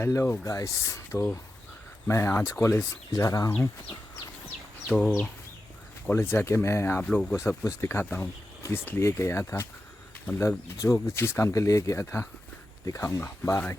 Hello guys, तो मैं आज कॉलेज जा रहा हूँ। तो कॉलेज जाके मैं आप लोगों को सब कुछ दिखाता हूँ, किस लिए गया था, मतलब जो जिस काम के लिए गया था दिखाऊंगा। बाय।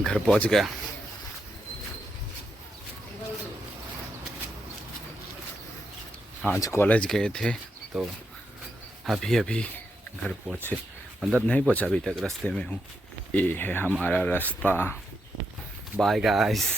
घर पहुंच गया। आज कॉलेज गए थे तो अभी अभी घर पहुंचे, मतलब नहीं पहुंचा अभी तक, रास्ते में हूँ। ये है हमारा रास्ता। Bye guys.